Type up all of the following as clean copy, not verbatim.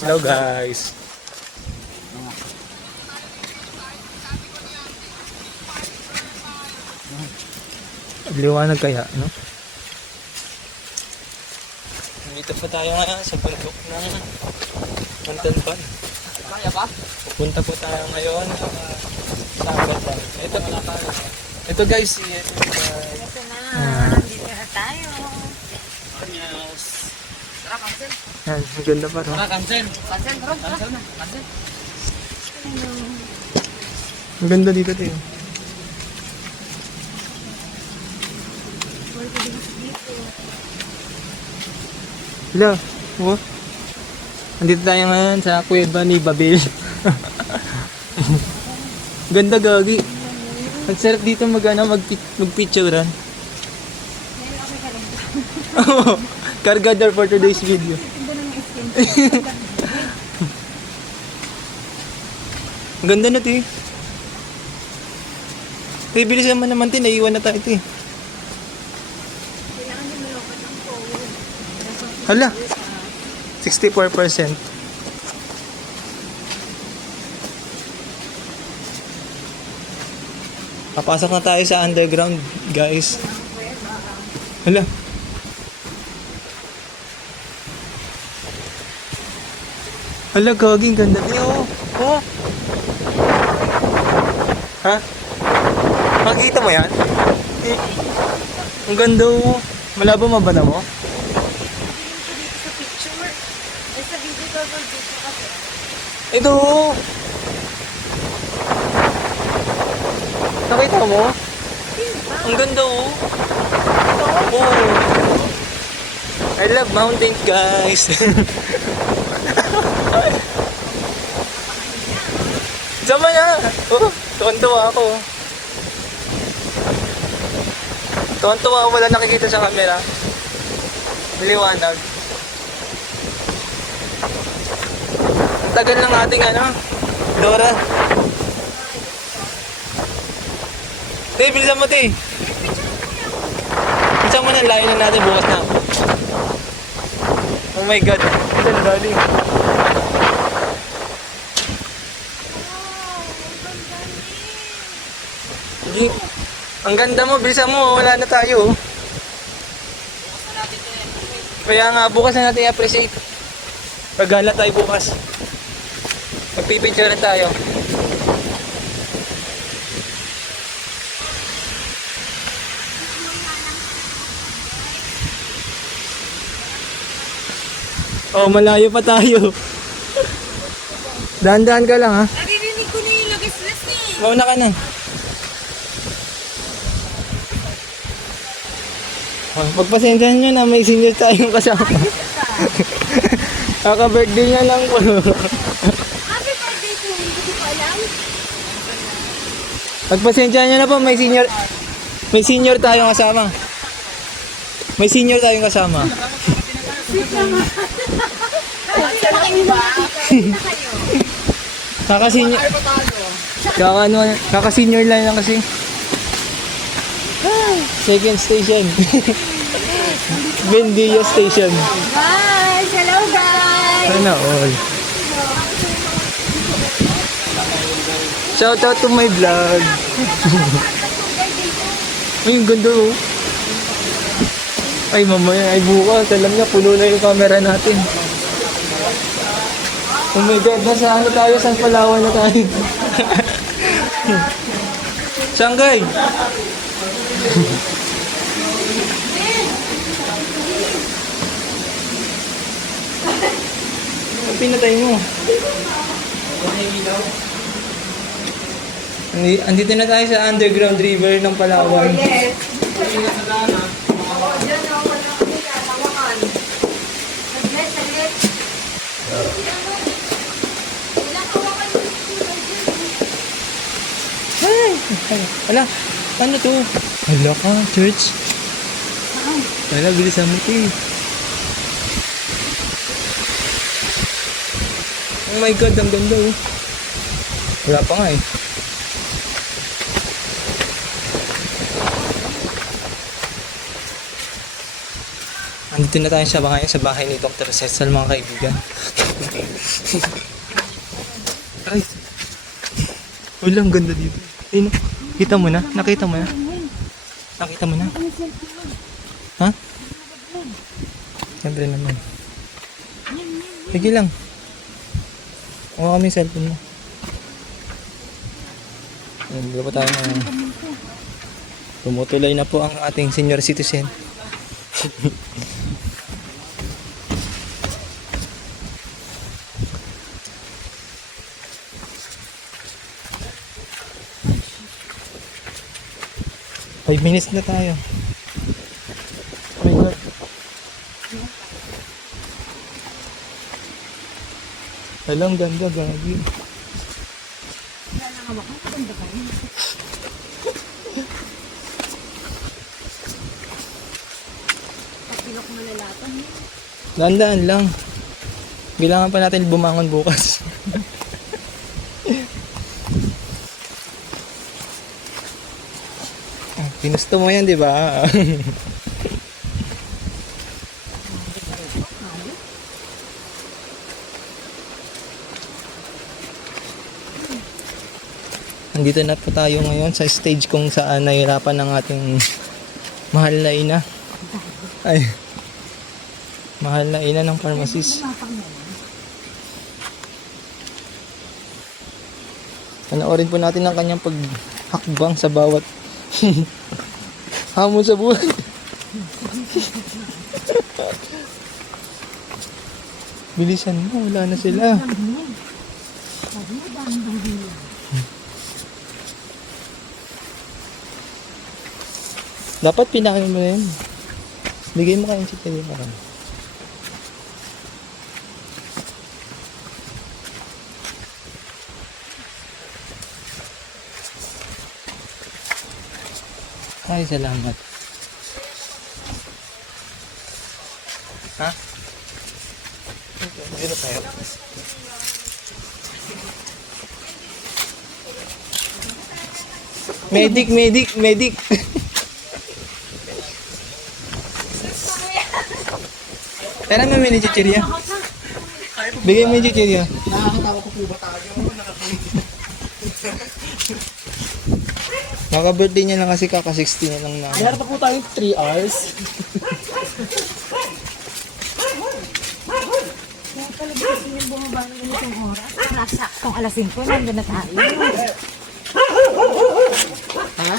Hello guys. Liwanag kaya, no? Dito pa tayo ngayon sa bundok ng Montalban. Kaya ba? Pupunta po tayo ngayon sa Agatan. Ito guys, ito na, dito na tayo. Yes. Tara, cancel. yan, ang ganda pa, no? Tara, cancel. Cancel, tara. Cancel na. Cancel. Ang ganda dito, tayo. Hello, oh. Andito tayo ngayon sa kuweba ni Babel. Ganda gagi. Ang sarap dito mag-picturean. Kargador for today's video. Ang ganda na ito eh. Tay, bilisan mo naman ito. Naiiwan na tayo ito eh. Hala. 64%. Papasok na tayo sa underground, guys. Hala. Hala, gaging ganda niyo. Oh. Ha? Makikita mo yan? Eh, ang ganda oh. Malabo mabana mo? Sa picture. Ay, sa video ko dito kasi. Ito oh. Nakita mo? Ang ganda oh. Oh. I love mountains, guys. Sama na. Oh, tuwan-tuwa ako. Tuwan-tuwa ako, wala nakikita sa camera. Liwanag. Ang tagal ng ating ano, Dora. Tay, bilisan mo, tay. Bilisan mo na, layo na natin, bukas na. Oh my God. Saan galing? Ang ganda mo, bilisan mo, wala na tayo. Kaya nga, bukas na natin i-appreciate. Paghala tayo bukas. Magpipicture na tayo. Oh, malayo pa tayo. Dahan-dahan ka lang ha. Naririnig ko na yung lagas-las eh. Mauna ka na. Oh, pagpasensyahan nyo na may senior tayong kasama. Kaka-birthday niya lang po. Happy birthday to me. Hindi ko alam. Pagpasensyahan nyo na po, may senior tayong kasama. May senior tayong kasama. Kaka-senior. Kaka-senior lang kasi. Second station. Bendia station. Guys, hello guys. Sana all. Shout out to my vlog. Ay, ang ganda oh. Ay, mamaya, ay bukas. Alam niya, puno na yung camera natin. Oh my God, nasa ano tayo? San Palawan na tayo? Shanghai! Ang pinatay mo. Andito na tayo sa underground river ng Palawan. Yes. Diyan ako na kami katawakan. Saglit. Ala, ano to? Hala ka, church. Hala, bilisan mo ito eh. Oh my God, ang ganda oh. Wala pa nga eh. Andito na tayo sa bahay ni Dr. Cecil, mga kaibigan. Ay. Wala, ang ganda dito. Ayun, kita mo na? Nakita mo na? Nakita mo na? Ha? Siyempre naman. Sige lang. Kuha kami yung cellphone mo. Ayan, dito pa tayo na. Tumutuloy na po ang ating senior citizen. Five minutes na tayo. Oh my God. Alam, ganda, gagi. Pagpilok malalatan. Dandaan lang. Kailangan pa natin bumangon bukas. Ginusto mo yan, di ba? Nandito na po tayo ngayon sa stage kung saan nahirapan ng ating mahal na ina. Ay, mahal na ina ng pharmacist. Panoorin po natin ang kanyang paghakbang sa bawat hamon sa buhay. Bilisan mo, wala na sila. Dapat pinakain mo na yun. Bigay mo kayong chicken mo. Ay, salamat. Ha? Dito tayo. Medic, medic, medic. Tara mo yung chichirya. Bigay mo yung chichirya. Nakakatawa ko po ba tayo? Maka-birthday niya lang kasi kaka-60 na lang na. Meron pa po tayong 3 hours. Kaya talaga kasi yung bumaba ng ganitong oras. Para saktong alas 5, nandun na tayo. Ha?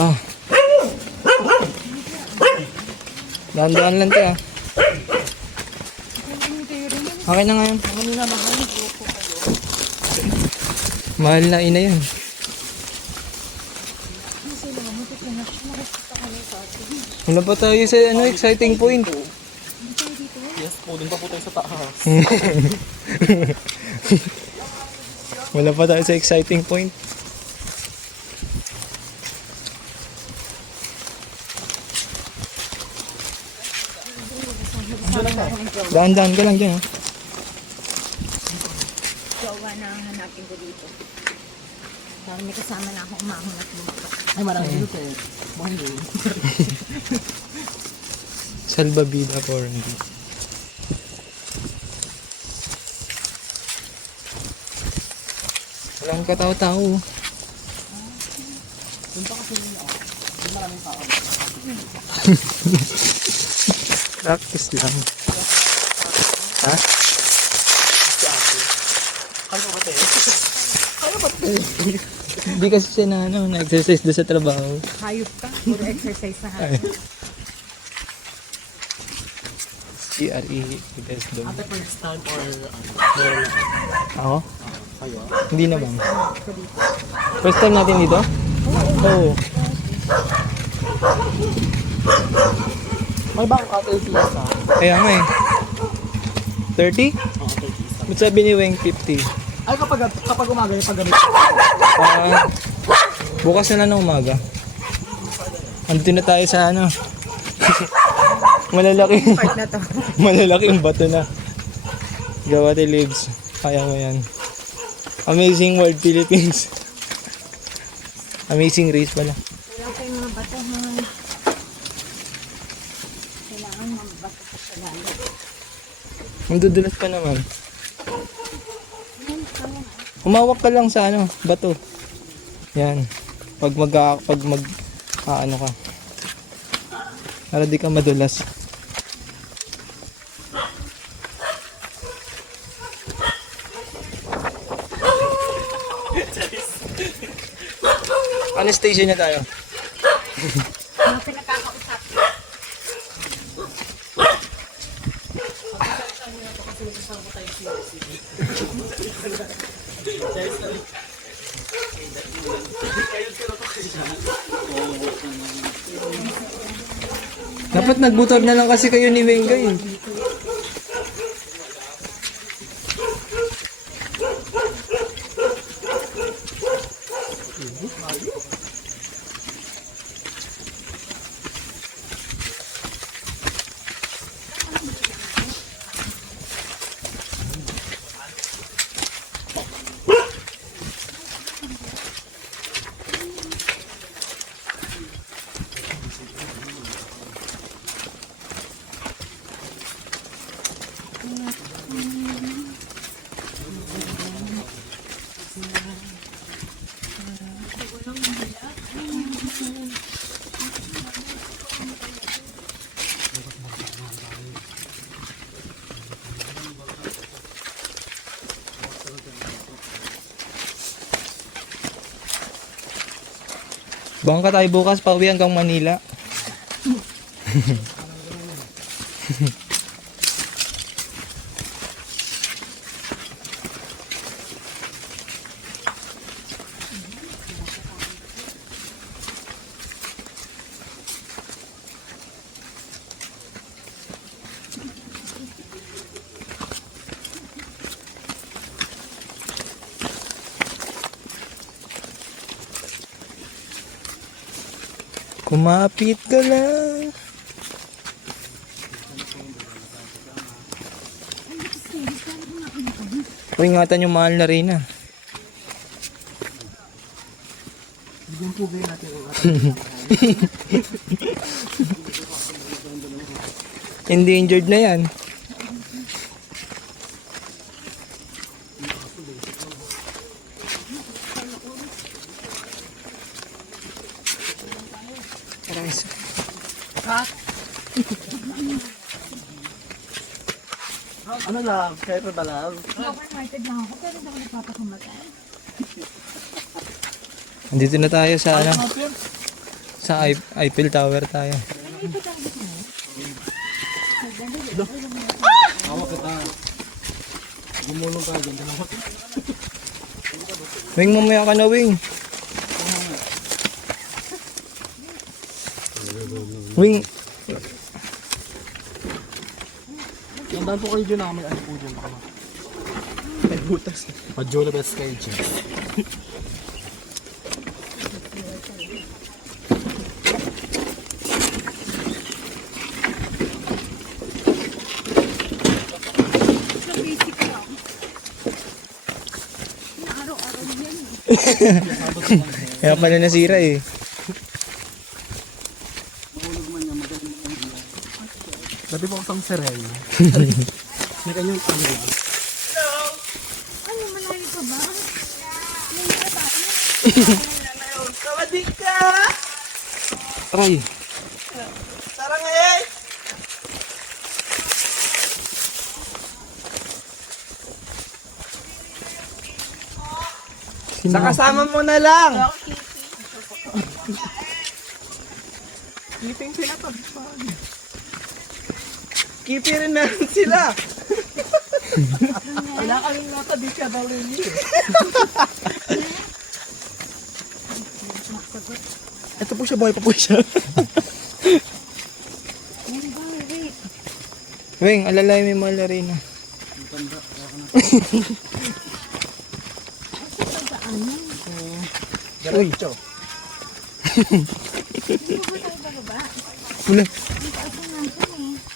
Oh. Dahan-dahan lang tayo. Okay na ngayon. Mahal na ina yan. Wala pa tayo sa exciting point. Yes po, dun pa po tayo sa taas. Wala pa tayo sa exciting point. Dahan-dahan ka lang dyan, ha? Jowa na ang hanapin ko dito. Para may kasama na ako umahon at bumaba. Ay, marami dito eh. Mahal. Salbabida po rin. Walang katao-tao. Dun pa kasi yun ako. Dun maraming tao. Practice lang. Ha? Kaya ba tayo? Hindi kasi siya na-exercise doon sa trabaho. Hayop ka. Puro exercise na Ay. hayop. CRE, guys doon. Ate, first time or Ako? kayo? Hindi naman. First time natin dito? Oo. May bang ate fiesta? Kaya nga eh. 30? Oo, ate fiesta. Ba't sabi ni Weng 50? Ay, kapag umaga yung paggamit. Bukas na lang ng umaga. Andito na tayo sa malalaki. Part na to. Malalaking bato na. Gawate Lives. Kaya mo yan. Amazing World Philippines. Amazing race pala. Wala pa yung mga bato. Kailangan Kailangan mabato pa sa lalo. Magdudulas pa naman. Yan, kaya nga. Humawak ka lang sa ano, bato. Yan. Pag ano ka. Para di ka madulas. Ano station na tayo? Ano pinagkakausap? Dapat nagbutor na lang kasi kayo ni Wengay. Baka tayo bukas pauwi hanggang Manila. Kumapit ka lang. Ingatan yung mahal na Reyna. Bigyan po ba natin ang Endangered na yan. ano lang, kaya pa ba lang? Overmarket lang ako, pero hindi ako nagpapakumatay. Andito na tayo sa ano, sa Eiffel Tower tayo. Hawak kita. Gumulong ka dyan. Wing, mamaya ka na, Wing. Wing, Tandaan po kayo dyan na may ano po dyan. May butas. Padyola best kayo dyan. Basic lang. Araw-araw yan. kaya pala nasira eh. Dati po akong sereno. May kanyang ano. Ano, malayo pa ba? Malayo pa tayo. Aray. Sino? Sa kasama mo na lang! Keeping sila pa. Keeping rin meron sila. Wala kaming nota, di ka daw rin yun. Ito po siya, boy pa po siya. Yan ba, wait. Wing, alalay may mahal na Reyna. Diretso. Hindi ko ba tayo bababa? Wala. Ang taas na natin eh.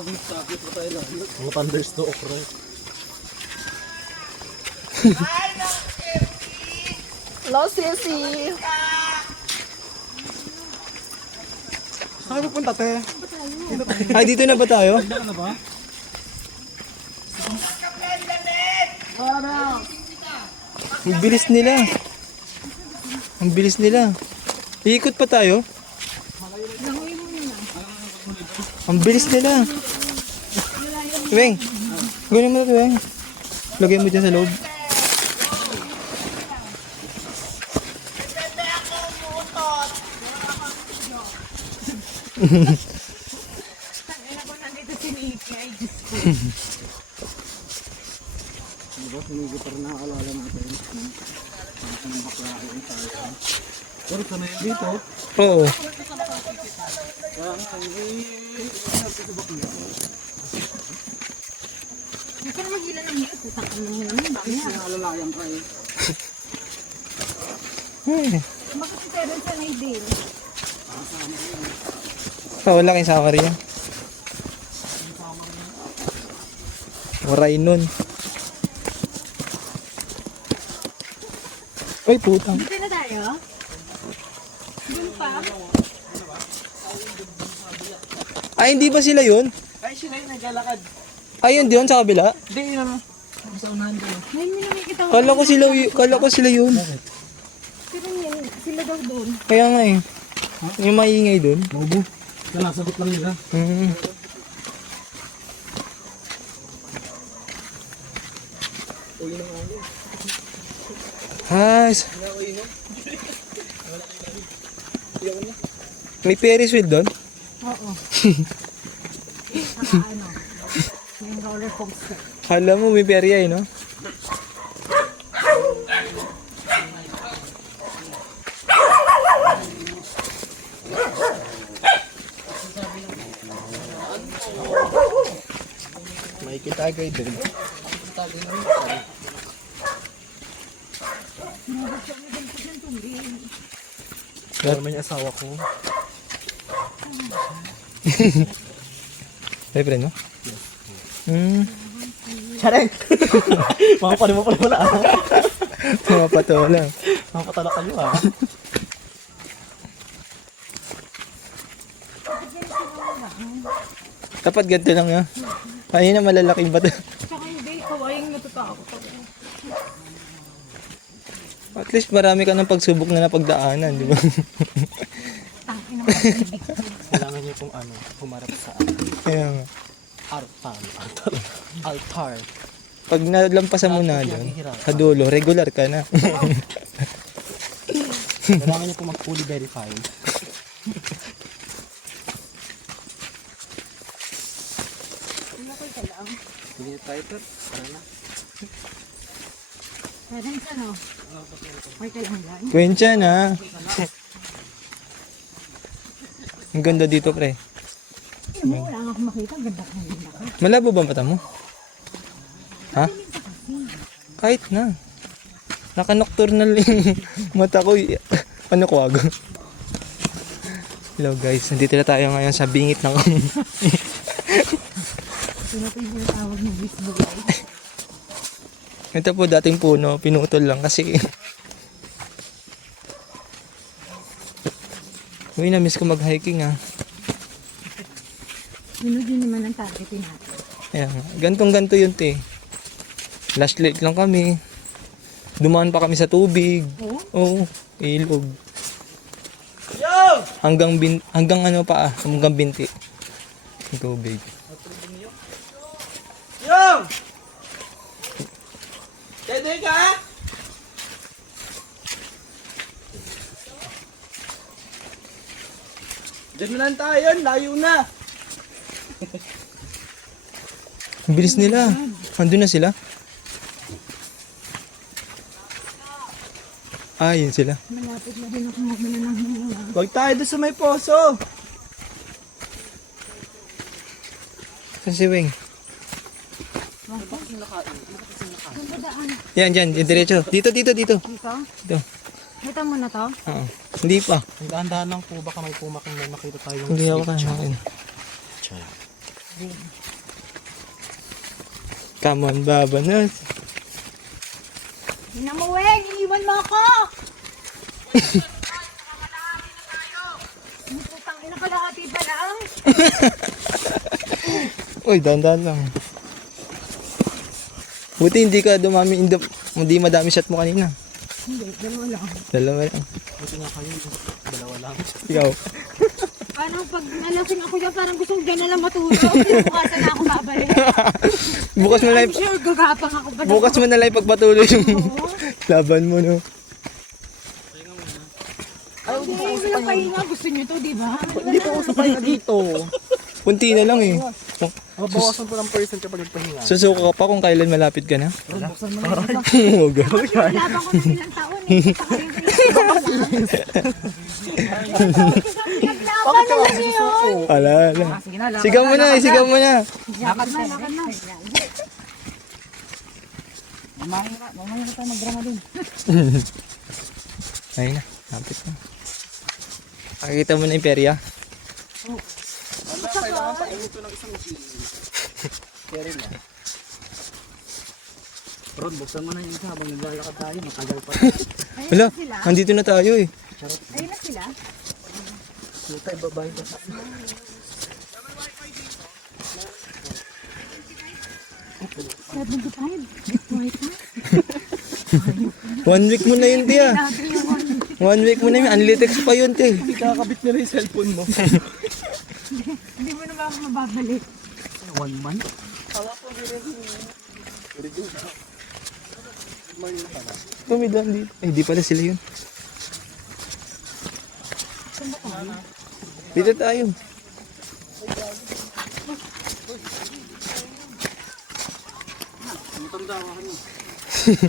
Mga thunders to okra. Hello, Sissy! Saan ka pupunta, te? Ay, dito na ba tayo? Ano ba? Ang bilis nila. Ang bilis nila. Iikot pa tayo? Ang bilis nila. Weng, gawin mo na ito, Weng. Lagay mo dyan sa loob. Tangina ko nandito si Nikki. Ay, Diyos ko. Diba, sinigitar na alala natin. Ang baklain tayo. Pero sanay dito. Oo. Kaya nga, Hindi ka na magila ng hilo. Putang ano mo naman. Bakit nga? nalalayan ka eh. Ay. Bakit si Terence na din? Wala kayong saka rin yan. Waray nun. Ay, putang. Dito na tayo? Doon pa? Ay, hindi ba sila yun? Ay, sila yung naglalakad. Ay, yun diyon sa kabila? Hindi, yun ano. Sa unahan ko. Ngayon mo nakikita ko. Kala ko sila yun. Pero yan, sila daw doon. Kaya nga eh. Yung maingay dun. Bobo. Yan, nasagot lang nila. Mm. Has. May Ferris wheel doon? Oo. Saka ano, yung roller coaster. Kala mo may perya eh, no? May kita kayo doon. Pero may asawa ko. May friend mo? Hmm. Charek! Mga panimo pa wala ah. Mga patola. Mga patala kayo ah. Dapat ganito lang yan. Ayun na malalaking bato. Tsaka hindi, kawayang natatakot ako. At least marami ka ng pagsubok na napagdaanan, di ba? Tangin naman ang ibig. Kailangan niyo pong ano, humarap sa Kaya nga. altar. Pag nalampasan mo na doon, sa dulo, regular ka na. Kailangan niyo pong mag-fully verify. Sige tayo per, tara na. Terence ano? Okay ka lang dyan? Kwensya na. Ang ganda dito, pre. Ano, wala nga akong makita. Ganda ka, ganda ka. Malabo ba ang mata mo? Ha? Kahit na. Naka-nocturnal yung mata ko. Ano ko aga? Hello guys, nandito na tayo ngayon sa bingit ng Sino po yung tawag ng Facebook live? ito po dating puno, pinutol lang kasi uy, na-miss ko mag-hiking ah. Yun din naman ang targetin natin. Ayan, gantong-ganto yun te. Flashlight lang kami. Dumaan pa kami sa tubig. Oo, ilog. Hanggang ano pa ah, hanggang binti. Yung tubig. Yo! Pwede ka? Diyan na lang tayo, layo na. Ang bilis nila. Andun na sila. Ah, yun sila. Malapit na rin ako magmula ng hinga. Huwag tayo doon sa may poso. Saan si Weng? Saan ba daan? Yan, dyan. Diretso. Dito. Dito? Dito. Kita mo na to? Oo. Hindi pa. Dahan-dahan lang po, baka may pumaking may makita tayo. Hindi ako kaya. Come on, Baba. No? Inamuweng! Iniwan mo ako! Ang putang ina kalahati pa lang. Uy, dahan-dahan lang. Buti hindi ka dumami, hindi madami shot mo kanina. Hindi, dalawa lang. Dalawa lang. Buti nga kayo. Dalawa lang. Ikaw. Parang pag nalasing ako dyan, parang gusto ko dyan na lang matulog. Bukasan na ako babalik. Bukas mo na I'm sure gagapang ako pa. bukas mo na lang ipagpatuloy yung laban mo, no? Hindi, walang pahinga. Gusto niyo to, di ba? Hindi pa uso pahinga dito. Kunti na lang eh. Mabawasan po ng percent kapag nagpahinga. Susuko ka pa kung kailan malapit ka na. Buksan mo na. Huwag. Laban ko ng ilang taon eh. Saka yung Naglaban naman yun. Ala. Sige na, laban. Sigaw mo na, sigaw mo na. Lakad na, lakad na. Mamaya na tayo magdrama din. Ayun na, lapit na. Nakikita mo na yung perya? Kailangan pa inito ng isang G. Carry na. Ron, buksan mo na yung isa habang naglalakad tayo. Matagal pa. Wala, andito na tayo eh. Ayun na sila. Tayo babae ba? 1 week mo na yun, tiya. 1 week mo na yun. Unlitex pa yun, tiya. Kakabit nila yung cellphone mo. Hindi mo naman ako mababalik. 1 month? Tumidan dito. Ay, di pala sila yun. Dito tayo.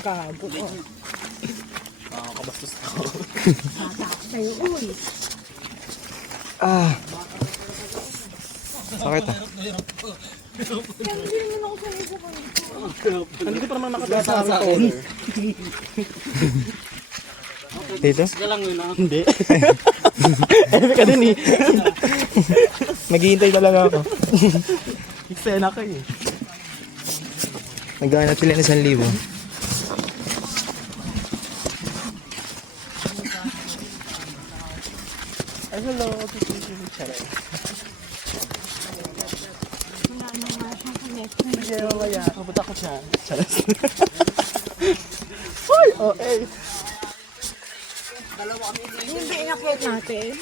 Kago ko. Nakakabastos ako. Tatakot sa'yo, uy. Ah. Sakit ah. Kaya hindi naman ako sanay sa kanito. Nandito pa naman nakatira sa akin. Dito? Hindi. Eme ka din eh. Maghihintay talaga ako. Eksena ka eh. Naghanap sila ng 1,000. Ay, hello. Charay. Wala na nga siyang connect. Sige, mamaya. Kapunta ko siya. Charay. Hoy! Oh, eh. Hindi inakyat natin.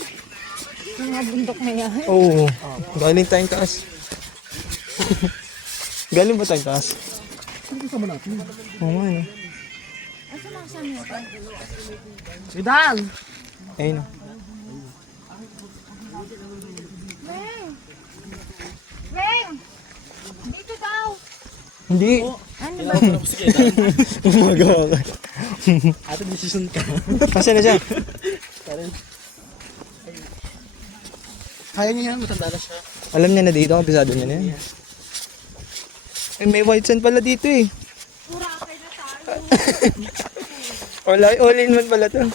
Yung mga bundok na yan. Oo. Galing tayong taas. Galing ba tayong taas? Ano kasama natin? Oo nga, no? Asa lang sa amin ito? Sidan! Ayun. Weng! Weng! Dito daw! Hindi. Ano ba? Gumagawa ka. Ate, decision ka. Kasi na siya. Kaya niya yan, matanda na siya. Alam niya na dito, kabisado niya na yan. Ay, may white sand pala dito eh. Pura apay na tayo. All in one pala to.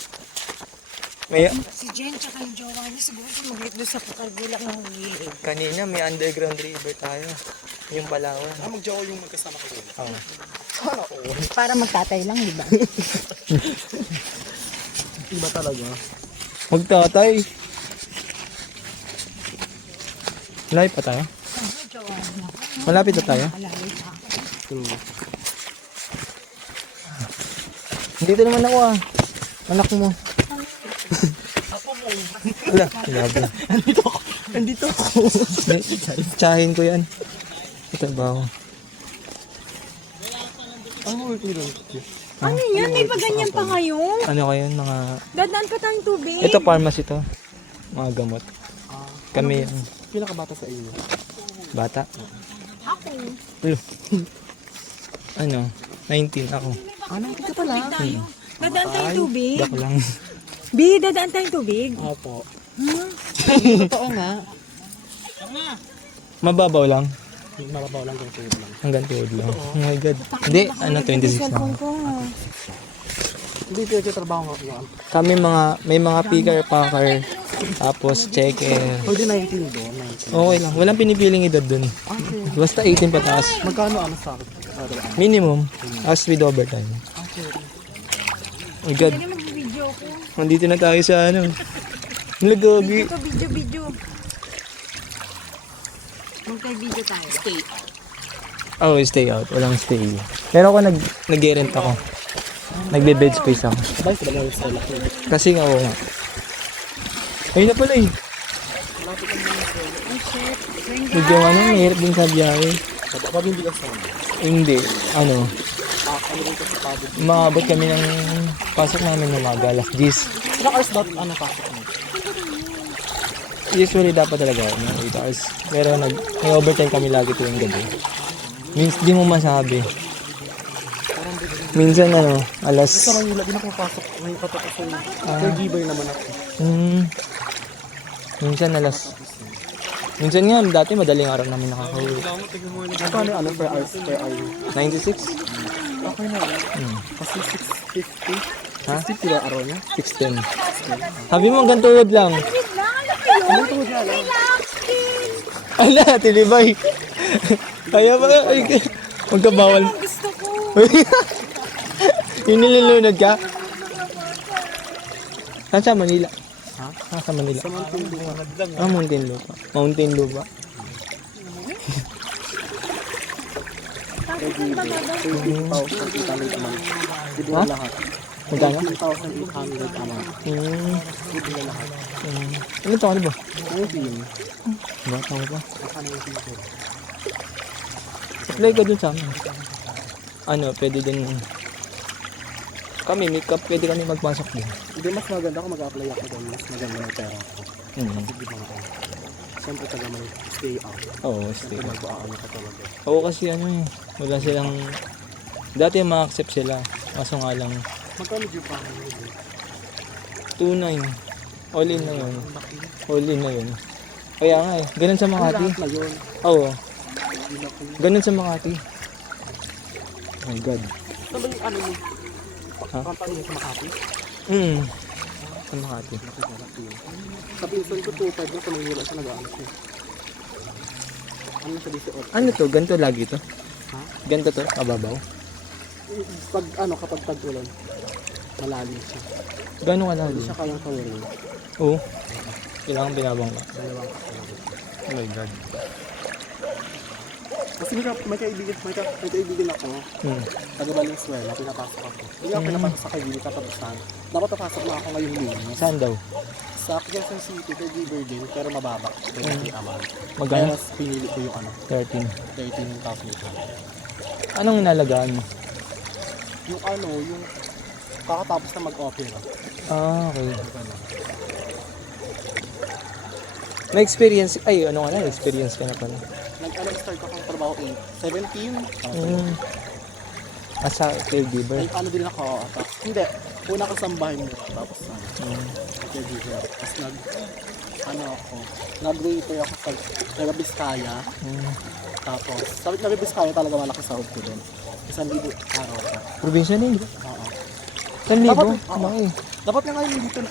May, Si Jen tsaka yung jowa niya siguro sumagit doon sa pakalbulak ng huli. kanina may underground river tayo. Yung Palawan. Mag-jowa yung magkasama ko doon. Oo. Para magtatay lang, di ba? Iba talaga. Magtatay. Live pa tayo? Malapit na tayo? Dito naman ako ah. Anak mo. Wala. Grabe. Nandito ako. Tsahin ko yan. Ito ba ako? Ang work nila. Ano yan? May pa ganyan pa ngayon? Ano kayo? Mga... Dadaan ka tayong tubig. Ito pharmacy to. Mga gamot. Kami yan. Pinakabata sa iyo. Bata. Ako. Ulo. Ano? 19 ako. Ano, ka pala? Tayo. Dadaan tayong tubig. Dak lang. B, dadaan tayong tubig. Opo. Hmm? Totoo nga. Mababaw lang. Mababaw lang kung tuwid lang. Hanggang tuhod lang. Oh my God. Hindi, ano, 26 lang. Cellphone ko. Hindi pinagtatrabaho nga yan. Kami may mga picker, packer, tapos checker. Pwede 19 doon, 19. Okay lang. Walang pinipiling edad dun. Basta 18 pataas. Magkano ano sa akin? Minimum. As with overtime. Oh my God. Pwede mag-video ko. Nandito na tayo sa ano. Nagagi. Ito, video. Nagka-video tayo. Stay. Oh, stay out. Walang stay. Pero ako nag-rent ako. Nagbe-bed space ako. Sabay sila lang sa laki. Kasi nga, oo nga. Ayun na pala eh. Ay, shit. Medyo ano, mahirap din sa biyahe. Pag hindi ka sama. Hindi, ano, Ano rin ka sa pagod. maabot kami ng pasok namin ng umaga, alas 10. Ilang hours dapat ano pasok mo? Usually dapat talaga, no, 8 hours. Pero may overtime kami lagi tuwing gabi. Means di mo masabi. Minsan ano, alas... Sa Manila, di na pumapasok. May patapos yung caregiver naman ako. Minsan alas... Minsan nga, dati madaling araw namin nakakauwi. Paano ano per hours per hour? 96? Okay na. Kasi 650. Ha? 650 ba araw niya? 610. Sabi mo, hanggang tuhod lang. Anong tuwag na lang? Ala, tilibay. Kaya ba? Ay, magkabawal. Gusto ko. Yung nilulunod ka? Saan sa Manila? Ha? Ah, sa Manila. Sa Mountain Dew. Ah, Mountain Lupa. Mountain Lupa. Caregiver. 30,000 italay a month. Hindi Ha? na lahat. Magkano? 13,800 a month. Hindi na lahat. Ilan taon ba? 19. Bata ko pa. Saka 19 ko. Apply ka dun sa amin. Ano, pwede din... Kami, pwede kami magpasok din. Hindi, mas maganda ako mag-apply ako doon. Mas maganda ng pera ko. Kasi di ba ako. Siyempre taga may stay out. Oo, stay. Siyempre mag-aano ka talaga. Oo, kasi ano eh. Wala silang... Dati ma-accept sila. Kaso nga lang, Magkano dito pa ako? 2.9. All in na yun. All in na yun. Kaya nga eh. Ganun sa Makati. Lahat na yun. Oo. Hindi na ko. Ganun sa Makati. Oh my God. Saan ba yung ano mo? Ha? Kampanya mo sa Makati? Sa Makati. Sa pinsan ko 2.5 na sa Manila siya nag-aano siya. Ano siya 18? Ano to? Ganito lagi to? Ha? Ganito to? Kababaw? Pag ano kapag tag-ulan, malalim siya. Gano'n ka Hindi lagi? siya kayang kawalan. Oo. Kailangan binabangga. Dalawang kapatid. Oh my God. Kasi may kaibigan ako, taga Valenzuela, pinapasok ako. Hindi ako pinapasok sa kaibigan katapusan. Dapat napasok na ako ngayong lunes. Saan daw? Sa Quezon City, caregiver din, pero mababa. 20 a month. Magkano? Kaya mas pinili ko yung ano, 13. 13,000. Anong inalagaan mo? Yung ano, yung kakatapos na mag-opera. Ah, okay. May experience, ay ano ka na, experience ka na pala. Nag-start ako ng trabaho 17. As a caregiver. Ay, ano din ako, hindi, una ko sa bahay mo, tapos caregiver. Tapos nag-waiter ako sa Nagabiskaya. Tapos, sa Nagabiskaya talaga malaki sahod ko doon. 1,000 araw ko. Probinsya na yun. Oo. 1,000? Dapat, Malaki.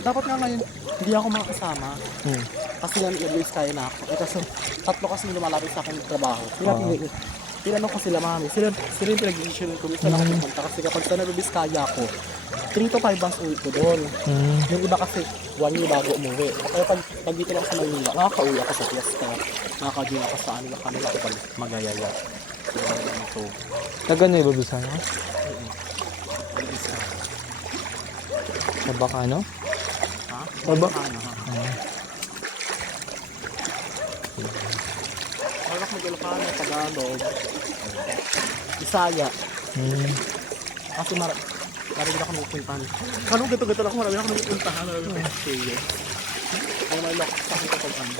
Dapat nga ngayon, hindi ako makakasama. Kasi nga Nagabiskaya na ako. Kasi tatlo kasi lumalapit sa akin trabaho. Tinanong ko sila, mami. Sila yung pinag-decision ko. Minsan ako pumunta kasi kapag sa Nagabiskaya ako, 3 to 5 months uwi ko doon. Yung iba kasi 1 year bago umuwi. Kaya pag dito lang sa Manila, nakaka-uwi ako sa fiesta. Nakaka-din ako sa kanila kapag magayaya. Taga na ibabusan ka? Sa Bacano? Ha? Baba? Ano? Malak mag-Ilocano, Tagalog, Bisaya. Kasi marami na kami pupuntahan. Anong gato-gato lang ako, marami na kami pupuntahan. Marami na kami stay. Ano may lock sa akin kapag ano.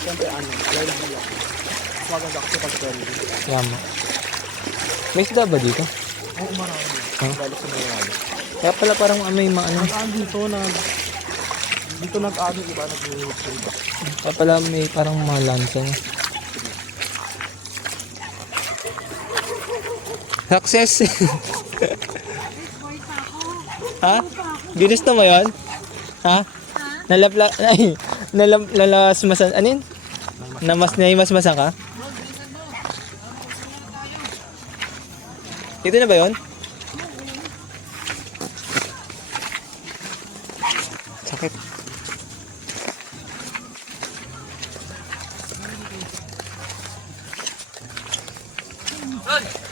Siyempre ano, alam na ako. Maganda kasi pag-carry. Yama. May isda ba dito? Oo, marami. Huh? Lalo sa Mayroon. Kaya pala parang may maano. Dito nag-ano, iba nag-trade. Kaya pala may parang mga lansa niya. Success! Ha? Ginusto mo yun? Ha? Nalasmasan, ano yun? Naimasmasan ka? Ito na ba yun? Sakit. Tol!